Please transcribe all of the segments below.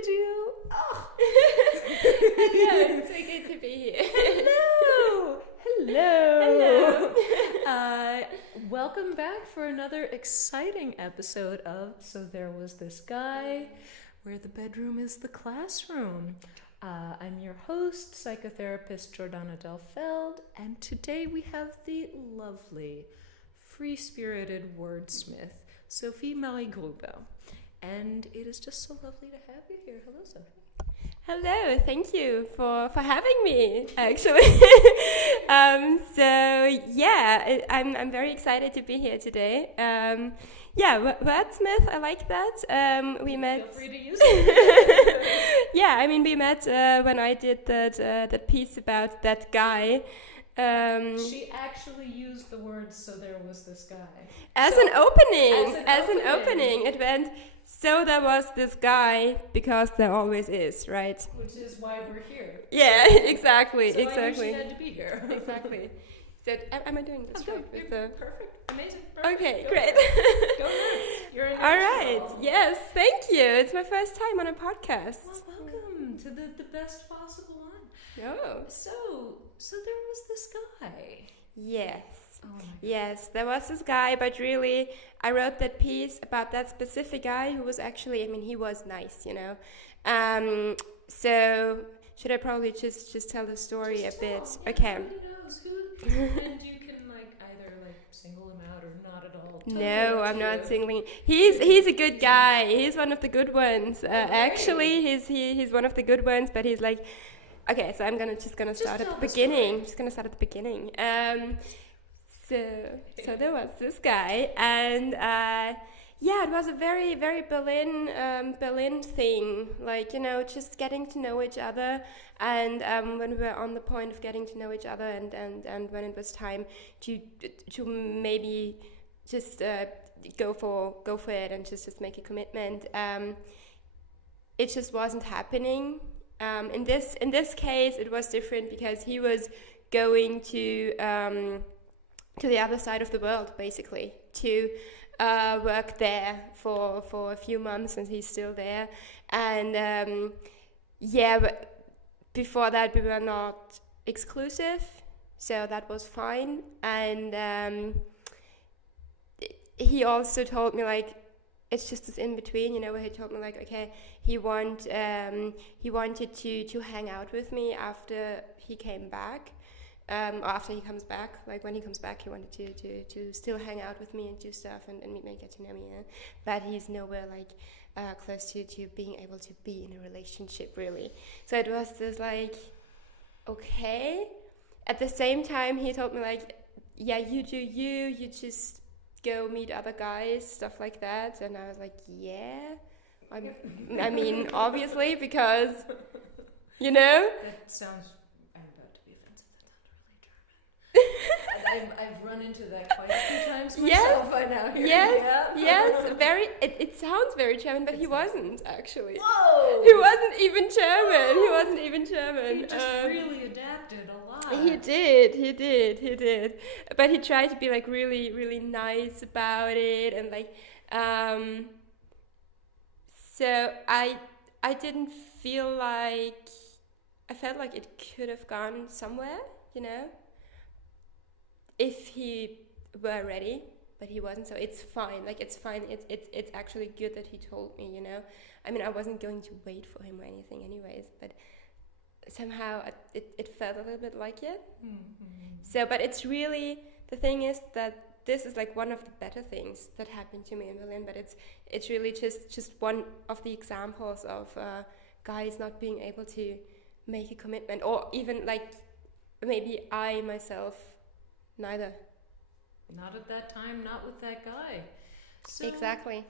did you? Oh. Hello, it's so good to be here. Hello. Welcome back for another exciting episode of So There Was This Guy, where the bedroom is the classroom. I'm your host, Psychotherapist Jordana del Feld, and today we have the lovely, free-spirited wordsmith, Sophie Marie Gruber. And it is just so lovely to have you here. Hello, Sophie. Hello, thank you for having me, actually. I'm very excited to be here today. Wordsmith, I like that. We met. Feel free to use it. We met when I did that piece about that guy. She actually used the words "so there was this guy" as an opening. It went. So there was this guy, because there always is, right? Which is why we're here. Yeah, exactly. So I knew she had to be here. Exactly. So, am I doing this right? With the... Perfect. Amazing. Perfect. Okay, Go great. Go next. You're in All right. Yes, thank you. It's my first time on a podcast. Well, welcome to the best possible one. Oh. So there was this guy. Yes. Oh yes, there was this guy, but really, I wrote that piece about that specific guy who was actually, he was nice, you know. So, should I probably just tell the story a bit? Yeah, okay. Knows who, and you can either single him out or not at all. Totally no, I'm not singling. He's a good guy. He's one of the good ones. Okay. Actually, he's one of the good ones, but he's like, okay. So I'm just gonna start at the beginning. Just gonna start at the beginning. So there was this guy, and it was a very, very Berlin thing, just getting to know each other, and when we were on the point of getting to know each other, and when it was time to maybe just go for it and just make a commitment, it just wasn't happening. In this case, it was different because he was going to the other side of the world, basically, to work there for a few months, and he's still there. And but before that we were not exclusive, so that was fine. And he also told me it's just this in between, where he told me okay, he wanted to hang out with me after he came back. After he comes back, when he comes back, he wanted to still hang out with me and do stuff and get to know me. But he's nowhere close to being able to be in a relationship, really. So it was this okay. At the same time, he told me you do you just go meet other guys, stuff like that. And I was obviously, because That sounds. I've run into that quite a few times myself by now. Yes, very. It sounds very German, but he wasn't actually. Whoa! He wasn't even German. He just really adapted a lot. He did. But he tried to be really, really nice about it, and So I didn't feel I felt like it could have gone somewhere, if he were ready, but he wasn't, so it's fine. It's fine. It's actually good that he told me, I wasn't going to wait for him or anything anyways, but somehow it felt a little bit like it. Mm-hmm. So, but it's really, the thing is that this is one of the better things that happened to me in Berlin, but it's really just one of the examples of guys not being able to make a commitment, or even maybe I myself neither. Not at that time, not with that guy. So, exactly.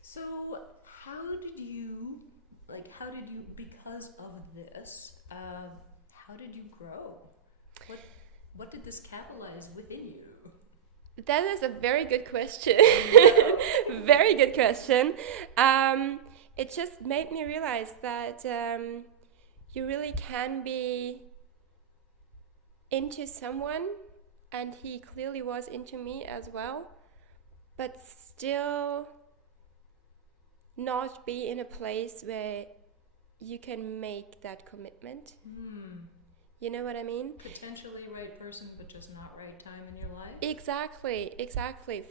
So how did you, because of this, how did you grow? What did this catalyze within you? That is a very good question. Very good question. It just made me realize that you really can be into someone, and he clearly was into me as well, but still not be in a place where you can make that commitment. You know what I mean? Potentially right person, but just not right time in your life. Exactly.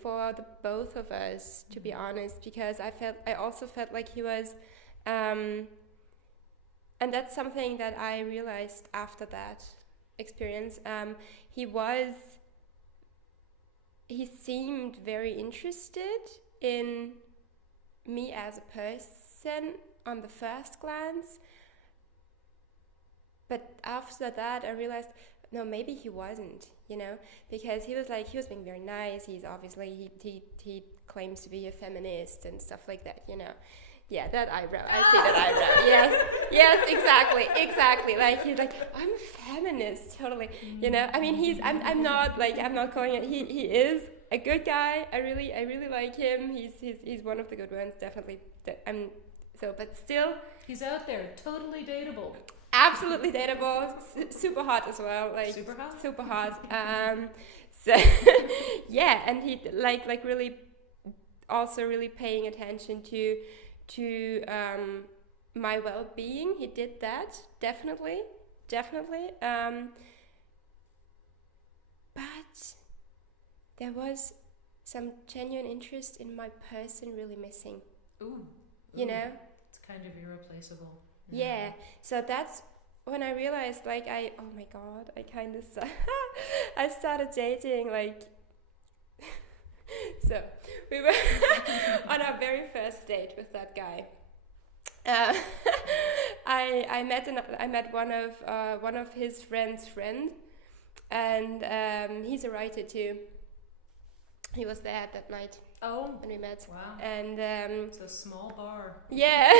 For the both of us, to be honest, because I also felt like he was, and that's something that I realized after that experience. He seemed very interested in me as a person on the first glance. But after that, I realized, no, maybe he wasn't, because he was being very nice. He's obviously, he claims to be a feminist and stuff like that, Yeah, that eyebrow. I see that eyebrow. Yes, exactly. Like, he's like, I'm a feminist, totally. I mean, I'm not calling it, he is a good guy. I really like him. He's one of the good ones, definitely. But still. He's out there, totally dateable. Absolutely dateable, super hot as well. Like super hot. Super hot. So yeah, and he like really, also really paying attention to my well-being. He did that definitely. But there was some genuine interest in my person really missing. Ooh. It's kind of irreplaceable. Yeah, so that's when I realized, oh my god, I started dating, so we were on our very first date with that guy. I met one of his friends' friend, and he's a writer too. He was there that night. Oh, when we met. Wow. And it's a small bar. Yeah.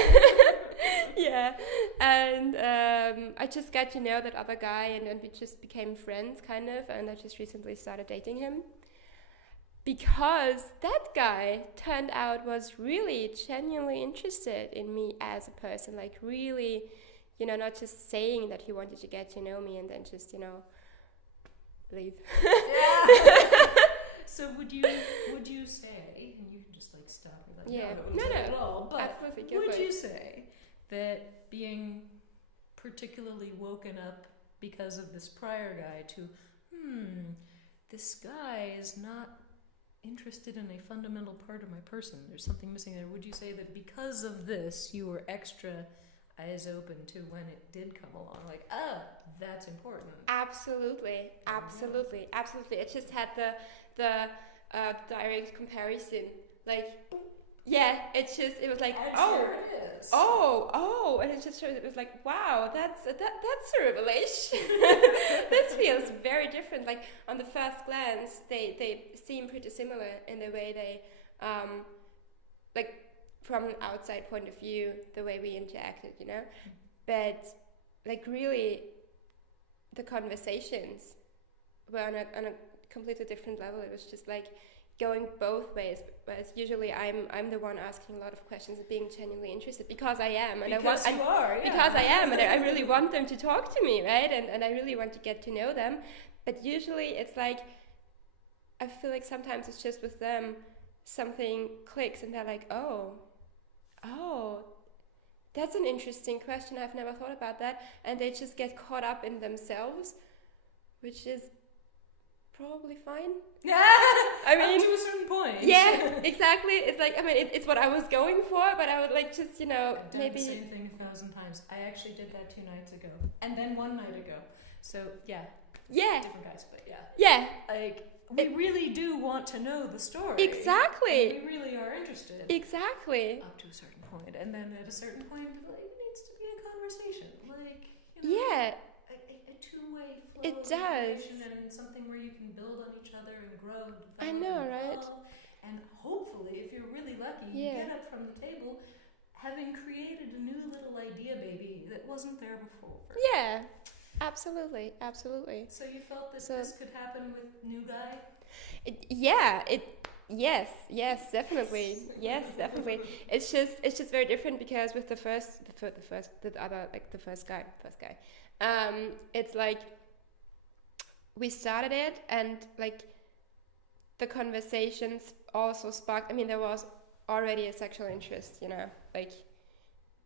Yeah. And I just got to know that other guy, and then we just became friends, kind of, and I just recently started dating him. Because that guy turned out was really genuinely interested in me as a person, really, not just saying that he wanted to get to know me and then just, leave. Yeah. So would you say, and you can just stop me no, at all, but absolutely, would you say that being particularly woken up because of this prior guy to, this guy is not interested in a fundamental part of my person, there's something missing there, would you say that because of this you were extra eyes open to when it did come along, that's important? Absolutely. It just had the direct comparison, it was like, and it just showed, it was like, wow, that's a revelation. This feels very different. On the first glance, they seem pretty similar in the way they, from an outside point of view, the way we interacted, But, really, the conversations were on a completely different level. It was just going both ways, whereas usually I'm the one asking a lot of questions and being genuinely interested because I am, and because I am, and I really want them to talk to me, right? And I really want to get to know them. But usually it's I feel like sometimes it's just with them something clicks and they're like, oh, that's an interesting question. I've never thought about that, and they just get caught up in themselves, which is probably fine. Yeah, I mean, up to a certain point. Yeah, exactly. It's it's what I was going for, but I would just, I've done maybe the same thing 1,000 times. I actually did that 2 nights ago, and then 1 night ago. So yeah, different guys, but yeah. We really do want to know the story. Exactly. We really are interested. Exactly. Up to a certain point, and then at a certain point, it needs to be a conversation. Yeah. A two-way flow. It does. And something where you can build on each other and grow and develop. I know, right? And hopefully, if you're really lucky, you get up from the table having created a new little idea baby that wasn't there before. Yeah. Absolutely. So you felt this could happen with new guy? Yes, definitely. Yes, definitely. It's just very different because with the first guy, it's we started it, and the conversations also sparked. I mean, there was already a sexual interest,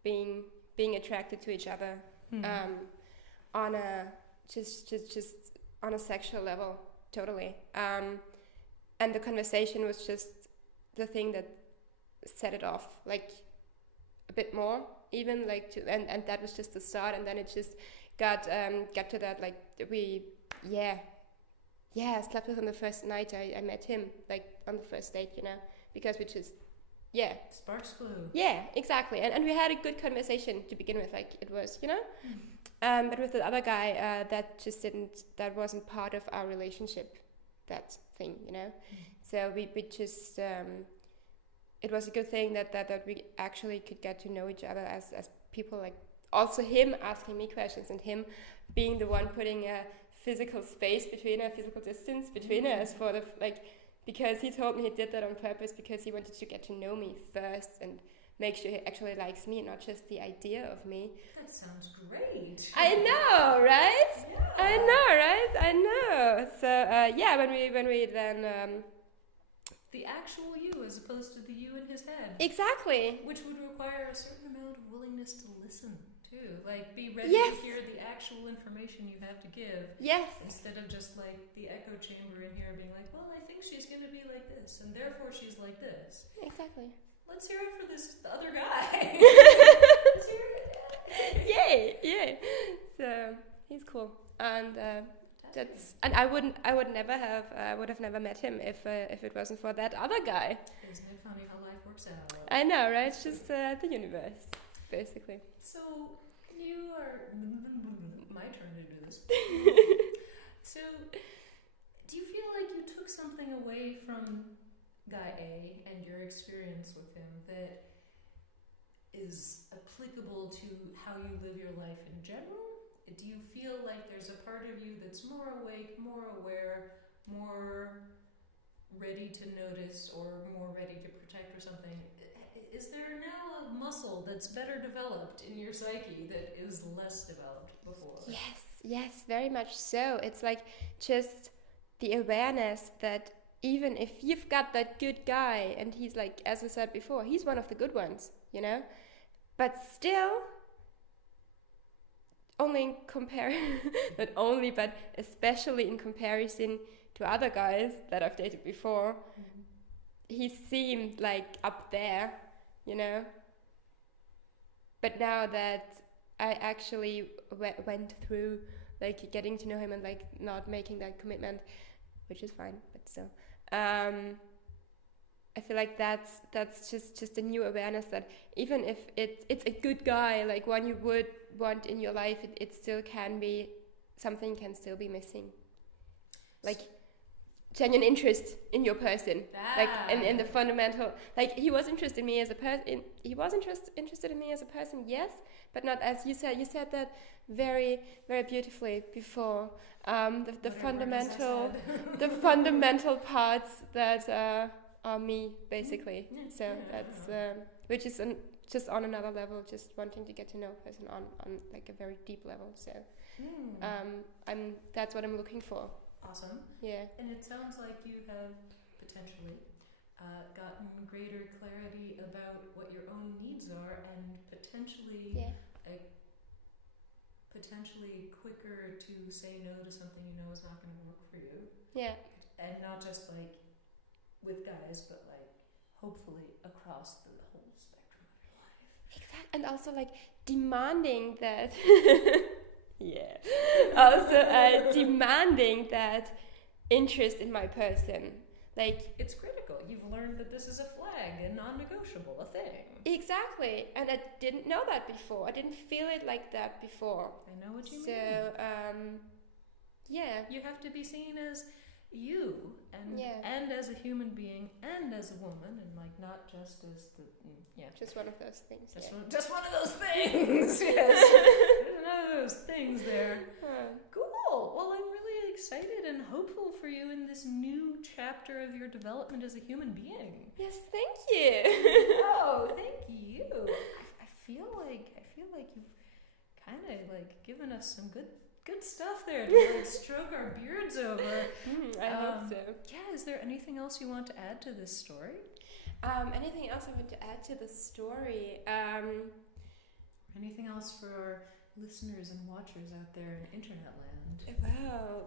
being being attracted to each other on a just on a sexual level, totally. And the conversation was just the thing that set it off, like a bit more, even like and that was just the start, and then it just got to that, like we slept with on the first night I met him, like on the first date, because we just sparks flew. Yeah, exactly. And we had a good conversation to begin with, like it was, but with the other guy, that wasn't part of our relationship, that thing, So we just, it was a good thing that we actually could get to know each other as people, like also him asking me questions and him being the one putting a physical space between us, physical distance between us for the, like, because he told me he did that on purpose because he wanted to get to know me first and make sure he actually likes me and not just the idea of me. That sounds great. I know, right? Yeah. I know, right? I know. So when we then the actual you as opposed to the you in his head. Exactly. Which would require a certain amount of willingness to listen too. Like be ready Yes. to hear the actual information you have to give. Yes. Instead of just like the echo chamber in here being like, well, I think she's gonna be like this and therefore she's like this. Exactly. Let's hear it for this other guy. Let's hear it. Yay. So he's cool. And I would have never met him if it wasn't for that other guy. Isn't it funny how life works out? I know, right? It's just the universe, basically. So you are my turn to do this. So do you feel like you took something away from guy A and your experience with him that is applicable to how you live your life in general? Do you feel like there's a part of you that's more awake, more aware, more ready to notice, or more ready to protect or something? Is there now a muscle that's better developed in your psyche that is less developed before? Yes, very much so. It's like just the awareness that even if you've got that good guy, and he's like, as I said before, he's one of the good ones, but still, but especially in comparison to other guys that I've dated before, he seemed like up there, But now that I actually went through like getting to know him and like not making that commitment, which is fine, but still, I feel like that's just a new awareness that even if it's a good guy, like one you would want in your life, it still can be, something can still be missing. Like genuine interest in your person, like in the fundamental, like he was interested in me as a person. He was interested in me as a person, yes, but not as you said. You said that very, very beautifully before. The fundamental, the fundamental parts that are me, basically. So that's which is just on another level, just wanting to get to know a person on like a very deep level. So that's what I'm looking for. Awesome. Yeah. And it sounds like you have potentially gotten greater clarity about what your own needs are, and potentially potentially quicker to say no to something you know is not going to work for you. Yeah. And not just like with guys, but like hopefully across the whole spectrum of your life. Exactly. And also like demanding that yeah. Also demanding that interest in my person. Like it's critical. You've learned that this is a flag, a non-negotiable, a thing. Exactly. And I didn't know that before. I didn't feel it like that before. I know what you mean. So yeah. You have to be seen as you and as a human being and as a woman, and like not just as the just one of those things. Just one of those things. Yes. One of those things there. Cool. Well, I'm really excited and hopeful for you in this new chapter of your development as a human being. Yes, thank you. Oh, thank you. I feel like you've kind of like given us some good stuff there to like stroke our beards over. I hope so. Yeah, is there anything else you want to add to this story? Anything else I want to add to the story? Anything else for our listeners and watchers out there in internet land? Well.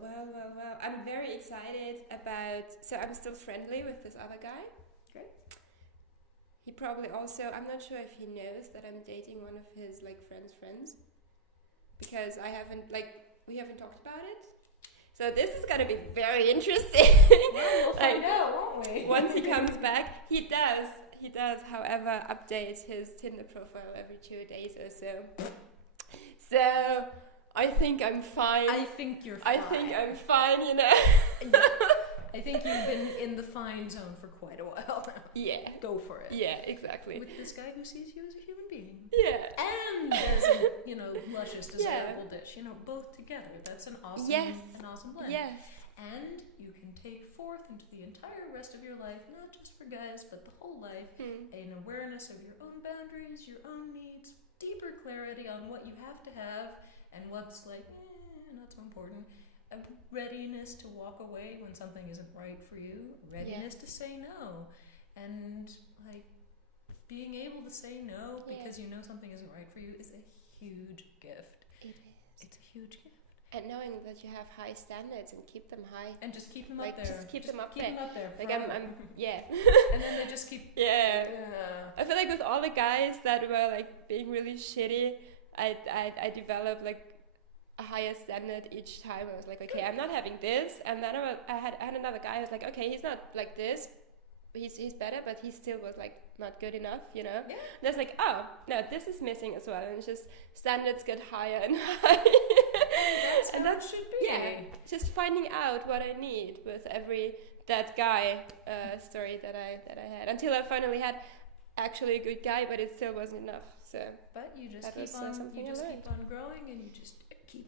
I'm very excited about... So I'm still friendly with this other guy. Great. He probably also... I'm not sure if he knows that I'm dating one of his, like, friends. Because we haven't talked about it. So this is going to be very interesting. Well, we'll find out, won't we? Once he comes back, he does, however, update his Tinder profile every 2 days or so. So I think I'm fine. I think you're fine. I think I'm fine, you know. I think you've been in the fine zone for quite a while now. Yeah. Go for it. Yeah, exactly. With this guy who sees you as a human being. Yeah. And as a, luscious, desirable dish. Both together. That's an awesome blend. Yes. And you can take forth into the entire rest of your life, not just for guys, but the whole life, an awareness of your own boundaries, your own needs, deeper clarity on what you have to have and what's not so important. A readiness to walk away when something isn't right for you, readiness to say no, and being able to say no because you know something isn't right for you is a huge gift. It is. It's a huge gift. And knowing that you have high standards and keep them high. And just keep them up there. Just keep them up there. Like I'm yeah. And then they just keep. Yeah. I feel like with all the guys that were like being really shitty, I developed like a higher standard each time. I was like, okay, I'm not having this. And then I had another guy who was like, okay, he's not like this. He's better, but he still was like not good enough, you know. Yeah. And I was like, oh no, this is missing as well. And it's just standards get higher and higher. And that should be. Yeah, just finding out what I need with that guy story that I had until I finally had actually a good guy, but it still wasn't enough. So, but you just keep on growing, and you just keep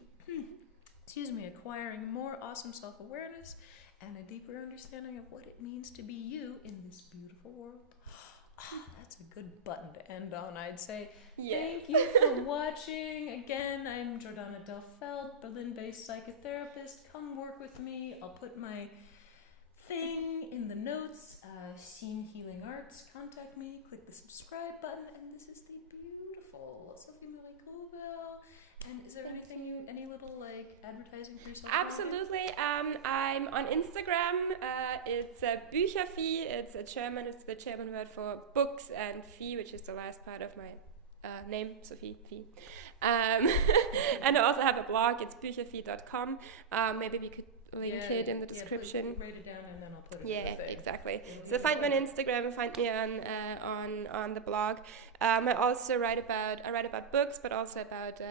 acquiring more awesome self-awareness and a deeper understanding of what it means to be you in this beautiful world. That's a good button to end on, I'd say. Yeah. Thank you for watching. Again, I'm Jordana del Feld, Berlin-based psychotherapist. Come work with me. I'll put my thing in the notes. Scene Healing Arts. Contact me. Click the subscribe button. And this is the beautiful Sophie Gruber. And is there any little advertising for yourself? Absolutely. I'm on Instagram. It's Büchervieh. It's the German word for books, and Vieh, which is the last part of my name, Sophie Vieh. And I also have a blog. It's büchervieh.com. Maybe we could link it in the description. Yeah, write it down and then I'll put it. Yeah, exactly. So find me on Instagram, find me on the blog. I also write about books, but also about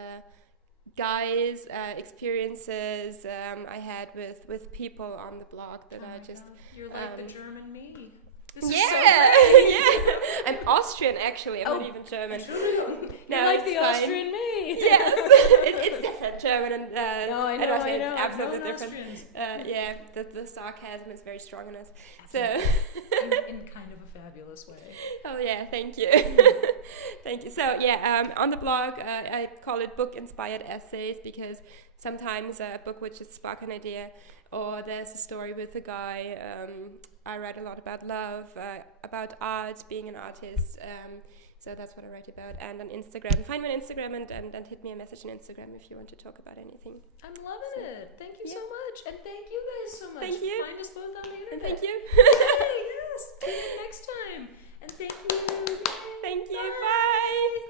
guys, experiences I had with people on the blog that I just... God. You're like the German me. This is so yeah. I'm Austrian actually. I'm not even German. You're like the fine. Austrian me. Yes, it's different German and no, I know. It's absolutely different. Yeah, the sarcasm is very strong in us. So in kind of a fabulous way. Oh yeah, thank you. Thank you. So yeah, on the blog I call it book inspired essays because sometimes a book would just spark an idea, or there's a story with a guy. I write a lot about love, about art, being an artist. So that's what I write about. And on Instagram, find me on Instagram and hit me a message on Instagram if you want to talk about anything. I'm loving it. Thank you so much. And thank you guys so much. Thank you. Find us both on the internet. And thank you. Yes. Tune in next time. And thank you. Thank you. Bye. Bye.